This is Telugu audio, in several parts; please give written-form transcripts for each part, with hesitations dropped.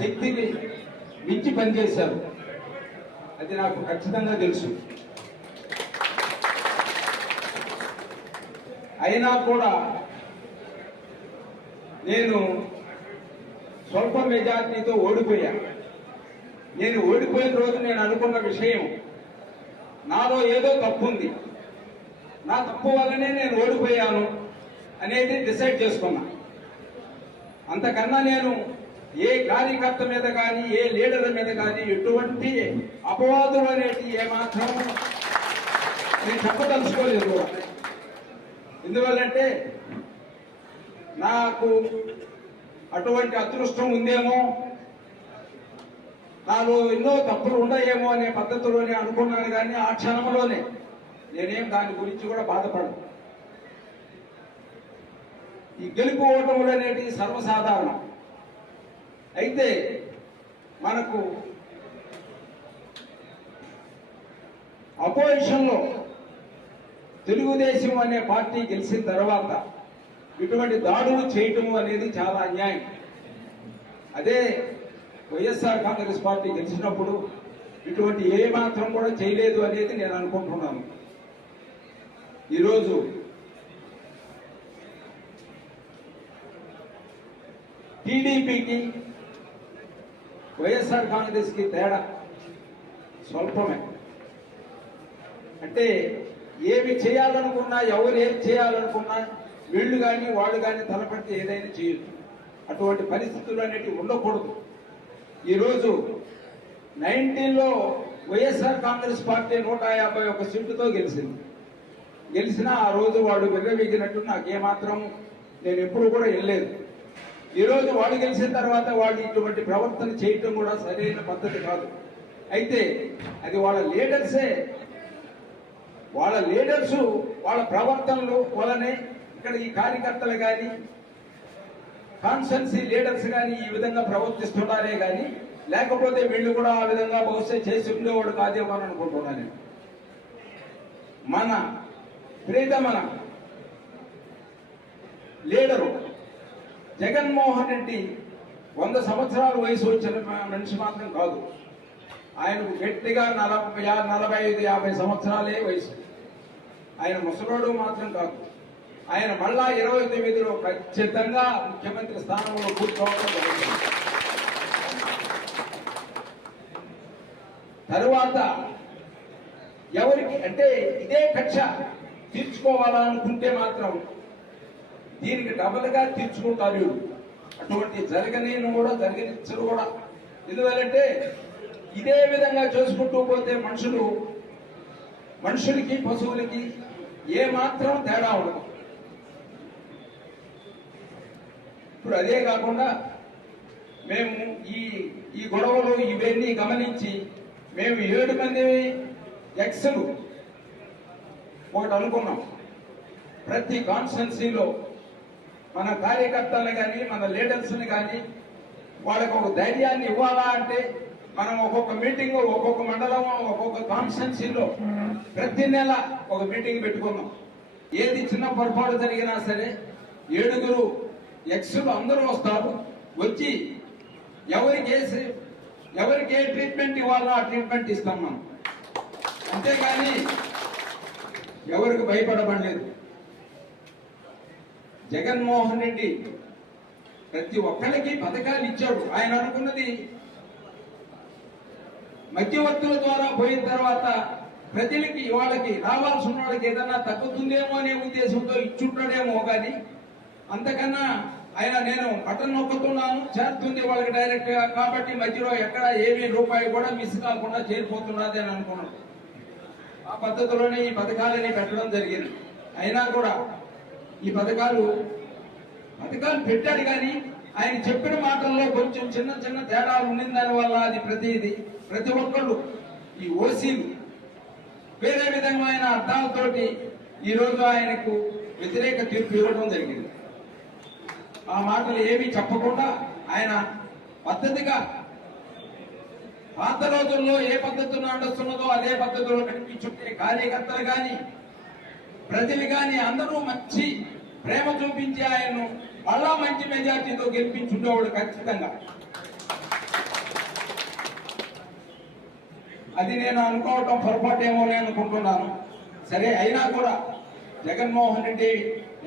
శక్తిని మించి పనిచేశారు. అది నాకు ఖచ్చితంగా తెలుసు. అయినా కూడా నేను స్వల్ప మెజార్టీతో ఓడిపోయాను. నేను ఓడిపోయిన రోజు నేను అనుకున్న విషయం, నాలో ఏదో తప్పు ఉంది, నా తప్పు వల్లనే నేను ఓడిపోయాను అనేది డిసైడ్ చేసుకున్నా. అంతకన్నా నేను ఏ కార్యకర్త మీద కానీ ఏ లీడర్ మీద కానీ ఎటువంటి అపవాదులు అనేవి ఏమాత్రం నేను చెప్పదలుచుకోలేదు. ఎందువల్లంటే నాకు అటువంటి అదృష్టం ఉందేమో, నాలో ఎన్నో తప్పులు ఉన్నాయేమో అనే పద్ధతిలోనే అనుకున్నాను. కానీ ఆ క్షణంలోనే నేనేం దాని గురించి కూడా బాధపడను. ఈ గెలుపు ఓటములు అనేటివి సర్వసాధారణం. అయితే మనకు అపోజిషన్లో తెలుగుదేశం అనే పార్టీ గెలిచిన తర్వాత ఇటువంటి దాడులు చేయటం అనేది చాలా అన్యాయం. అదే వైఎస్ఆర్ కాంగ్రెస్ పార్టీ గెలిచినప్పుడు ఇటువంటి ఏ మాత్రం కూడా చేయలేదు అనేది నేను అనుకుంటున్నాను. ఈరోజు టీడీపీకి వైఎస్ఆర్ కాంగ్రెస్కి తేడా స్వల్పమే. అంటే ఏమి చేయాలనుకున్నా, ఎవరు ఏం చేయాలనుకున్నా వీళ్ళు కానీ వాళ్ళు కానీ తలపెడితే ఏదైనా చేయొచ్చు. అటువంటి పరిస్థితులు అనేవి ఉండకూడదు. ఈరోజు 19లో వైఎస్ఆర్ కాంగ్రెస్ పార్టీ 151 సీట్లతో గెలిచినా ఆ రోజు వాడు విర్రవీగినట్టు నాకేమాత్రం నేను ఎప్పుడు కూడా వెళ్ళలేదు. ఈరోజు వాళ్ళు గెలిచిన తర్వాత వాళ్ళు ఇటువంటి ప్రవర్తన చేయటం కూడా సరైన పద్ధతి కాదు. అయితే అది వాళ్ళ లీడర్స్ వాళ్ళ ప్రవర్తనలు వలనే ఇక్కడ ఈ కార్యకర్తలు కానీ కాన్స్టెన్సీ లీడర్స్ కానీ ఈ విధంగా ప్రవర్తిస్తున్నారే కానీ లేకపోతే వీళ్ళు కూడా ఆ విధంగా బహుశా చేసి ఉండేవాడు కాదేమో అని అనుకుంటున్నాను. మన ప్రియతమ లీడరు జగన్మోహన్ రెడ్డి 100 సంవత్సరాల వయసు వచ్చిన మనిషి మాత్రం కాదు. ఆయనకు గట్టిగా 45-50 సంవత్సరాలే వయసు. ఆయన ముసలోడు మాత్రం కాదు. ఆయన మళ్ళా 29లో ఖచ్చితంగా ముఖ్యమంత్రి స్థానంలో కూర్చోవడం జరుగుతుంది. తరువాత ఎవరికి అంటే ఇదే కక్ష తీర్చుకోవాలనుకుంటే మాత్రం దీనికి డబల్గా తీర్చుకుంటారు. అటువంటి జరగనిచ్చరు కూడా. ఎందువల్లంటే ఇదే విధంగా చేసుకుంటూ పోతే మనుషులకి పశువులకి ఏ మాత్రం తేడా ఉండదు. ఇప్పుడు అదే కాకుండా మేము ఈ గొడవలు ఇవన్నీ గమనించి మేము 7 మంది ఎక్స్లు ఒకటి అనుకున్నాం. ప్రతి కాన్స్టిట్యున్సీలో మన కార్యకర్తలను కానీ మన లీడర్స్ని కానీ వాళ్ళకు ఒక ధైర్యాన్ని ఇవ్వాలా అంటే మనం ఒక్కొక్క మీటింగ్, ఒక్కొక్క మండలం, ఒక్కొక్క కాన్స్టిట్యున్సీలో ప్రతి నెల ఒక మీటింగ్ పెట్టుకున్నాం. ఏది చిన్న పొరపాటు జరిగినా సరే 7 ఎక్స్లు అందరూ వస్తారు. వచ్చి ఎవరికి ఏ ట్రీట్మెంట్ ఇవ్వాలో ఆ ట్రీట్మెంట్ ఇస్తాం మనం. అంతేగాని ఎవరికి భయపడబడలేదు. జగన్మోహన్ రెడ్డి ప్రతి ఒక్కరికి పథకాలు ఇచ్చాడు. ఆయన అనుకున్నది మధ్యవర్తుల ద్వారా పోయిన తర్వాత ప్రజలకి వాళ్ళకి రావాల్సిన వాళ్ళకి ఏదన్నా తగ్గుతుందేమో అనే ఉద్దేశంతో ఇచ్చుంటాడేమో. కానీ అంతకన్నా ఆయన నేను బటన్ నొక్కుతున్నాను చేరుతుంది వాళ్ళకి డైరెక్ట్ గా, కాబట్టి మధ్యలో ఎక్కడ ఏమీ రూపాయి కూడా మిస్ కాకుండా చేరిపోతున్నది అని అనుకున్నాడు. ఆ పద్ధతిలోనే ఈ పథకాలని పెట్టడం జరిగింది. అయినా కూడా ఈ పథకాలు పెట్టాడు. కానీ ఆయన చెప్పిన మాటల్లో కొంచెం చిన్న తేడాలు ఉండిన దాని వల్ల అది ప్రతి ఒక్కళ్ళు ఈ ఓసీలు వేరే విధమైన అర్థాలతోటి ఈరోజు ఆయనకు వ్యతిరేక తీర్పు ఇవ్వడం జరిగింది. ఆ మాటలు ఏమీ చెప్పకుండా ఆయన పద్ధతిగా పాత రోజుల్లో ఏ పద్ధతిలో నడుస్తున్నదో అదే పద్ధతిలో నడిపించుంటే కార్యకర్తలు కానీ ప్రజలు కానీ అందరూ మంచి ప్రేమ చూపించి ఆయన్ను మళ్ళా మంచి మెజార్టీతో గెలిపించుండేవాడు ఖచ్చితంగా. అది నేను అనుకోవటం పొరపాటేమో నేను అనుకుంటున్నాను. సరే, అయినా కూడా జగన్మోహన్ రెడ్డి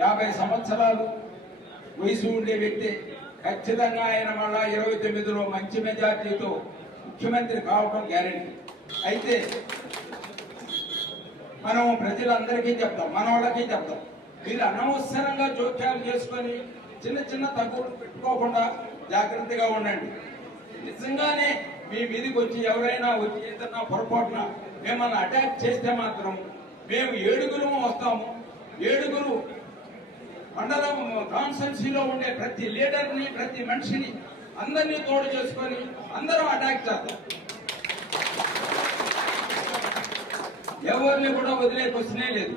50 సంవత్సరాలు వయసు ఉండే వ్యక్తి. ఖచ్చితంగా ఆయన మళ్ళా 29లో మంచి మెజార్టీతో ముఖ్యమంత్రి కావడం గ్యారెంటీ. అయితే మనం ప్రజలందరికీ చెప్తాం, మన వాళ్ళకి చెప్తాం, మీరు అనవసరంగా జోక్యాలు చేసుకొని చిన్న చిన్న తగ్గులు పెట్టుకోకుండా జాగ్రత్తగా ఉండండి. నిజంగానే మీ మీదకి వచ్చి ఎవరైనా వచ్చి ఏదన్నా పొరపాటున మిమ్మల్ని అటాక్ చేస్తే మాత్రం మేము 7 వస్తాము. 7 మండలం కాన్స్టిట్యున్సీలో ఉండే ప్రతి లీడర్ని, ప్రతి మనిషిని అందరినీ తోడు చేసుకొని అందరం అటాక్ చేద్దాం. ఎవరిని కూడా వదిలే క్వశ్చనే లేదు.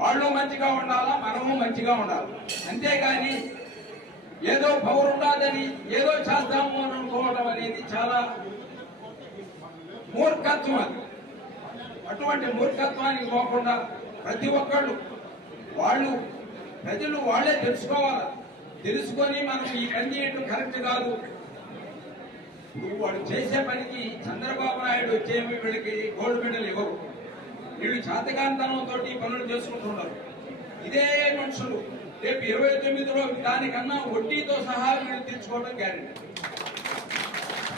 వాళ్ళు మంచిగా ఉండాలా, మనము మంచిగా ఉండాలి. అంతేగాని ఏదో పవర్ ఉండాలని ఏదో చేద్దాము అని అనుకోవడం అనేది చాలా మూర్ఖత్వం. అది అటువంటి మూర్ఖత్వానికి పోకుండా ప్రతి ఒక్కళ్ళు ప్రజలు వాళ్ళే తెలుసుకోవాలి. తెలుసుకొని మనం ఈ పని చేయడం కరెక్ట్ కాదు. వాడు చేసే పనికి చంద్రబాబు నాయుడు వచ్చేమి వీళ్ళకి గోల్డ్ మెడల్ ఇవ్వరు. వీళ్ళు చేతకాంతనంతో పనులు చేసుకుంటున్నారు. ఇదే మనుషులు రేపు 29లో దానికన్నా వడ్డీతో సహా వీళ్ళు తెచ్చుకోవడం గ్యారెంటీ.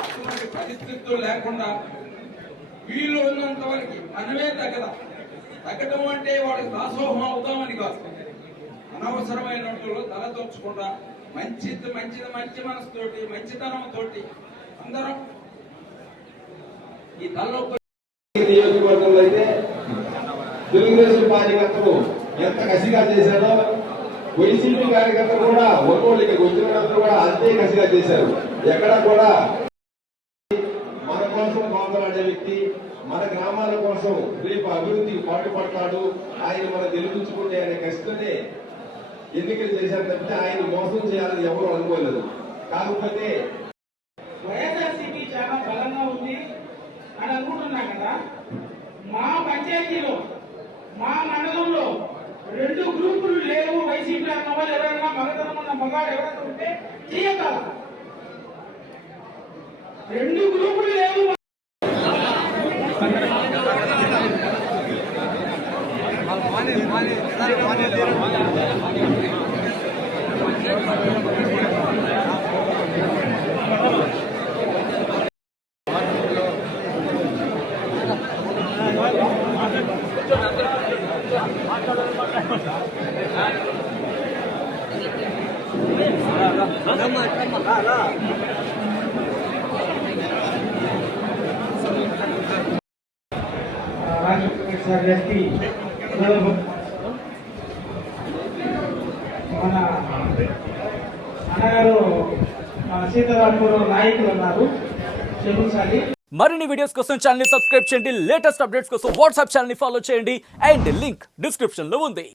అటువంటి పరిస్థితులు లేకుండా వీళ్ళు ఉన్నంత వరకు మనమే తగ్గడం అంటే వాడికి దాసోహం అవుతామని కాదు. అనవసరమైన తలదొచ్చకుండా మంచి మనసుతోటి, మంచితనంతో అందరం ఈ తలలో నియోజకవర్గంలో అయితే తెలుగుదేశం కార్యకర్తలు ఎంత కసిగా చేశారో వైసీపీ కార్యకర్తలు కూడా ఒక్కోళ్ళకి వచ్చినందరూ కూడా అంతే కసిగా చేశారు. ఎక్కడ కూడా మన కోసం పోరాడే వ్యక్తి, మన గ్రామాల కోసం రేపు అభివృద్ధికి పాటుపడతాడు, ఆయన మనం గెలిపించుకుంటే అనే కసితోనే ఎన్నికలు చేశారు తప్పితే ఆయన మోసం చేయాలని ఎవరు అనుకోలేదు. కాకపోతే వైఎస్ఆర్సీపీ చాలా బలంగా ఉంది అని అనుకుంటున్నా కదా. మా పంచాయతీలో, మా మండలంలో 2 గ్రూపులు లేవు. వైసీపీ అన్న వాళ్ళు ఎవరైనా మగతనం ఉన్న మగాడు ఎవరైనా ఉంటే చేయగల 2 గ్రూపులు లేవు. ఎస్పీ మన అన్నగారు సీతారాంపూర్ నాయకులు ఉన్నారు, క్షమించాలి. మరిన్ని వీడియోస్ కోసం ఛానల్ ని సబ్స్క్రైబ్ చేయండి. లేటెస్ట్ అప్డేట్స్ కోసం వాట్సాప్ ఛానల్ ని ఫాలో చేయండి. అండ్ లింక్ డిస్క్రిప్షన్ లో ఉంది.